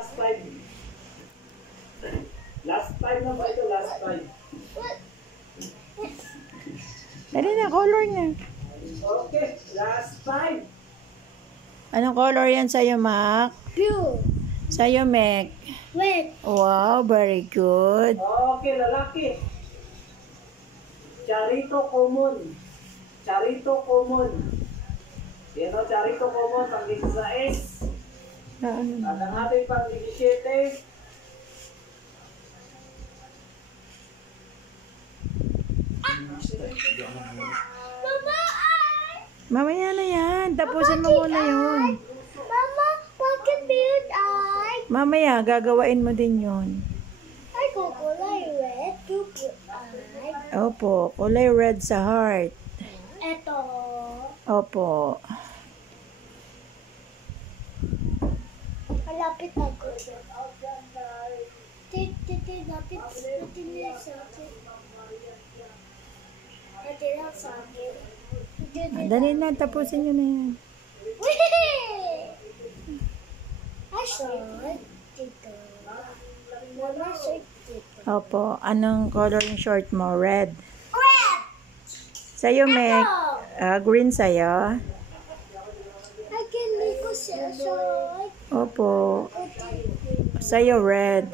Last five. Last five na ba ito? Last five. Dali na, color na. Okay, last five. Anong color yan sa'yo, Mac? Blue. Sa'yo, Mek? Red. Wow, very good. Okay, lalaki. Charito common. Charito common. Yan o, Charito common, pang 16. At ang ating pang 17. Mama, Mamaya na yan. Tapusin mo muna yun. Mama, bakit big eye? Mamaya, gagawain mo din yun. Ay, kukulay red, kukulay eye. Opo, kulay red sa heart. Eto. Opo. Malapit ako. Lapit nila sa akin. Natira sa akin. Dali na, tapusin nyo na yan. I short dito. Mama short dito. Opo, anong color yung short mo? Red. Red! Sa'yo, Mek? Green sa'yo? I can make a short. Opo. Sa'yo, red.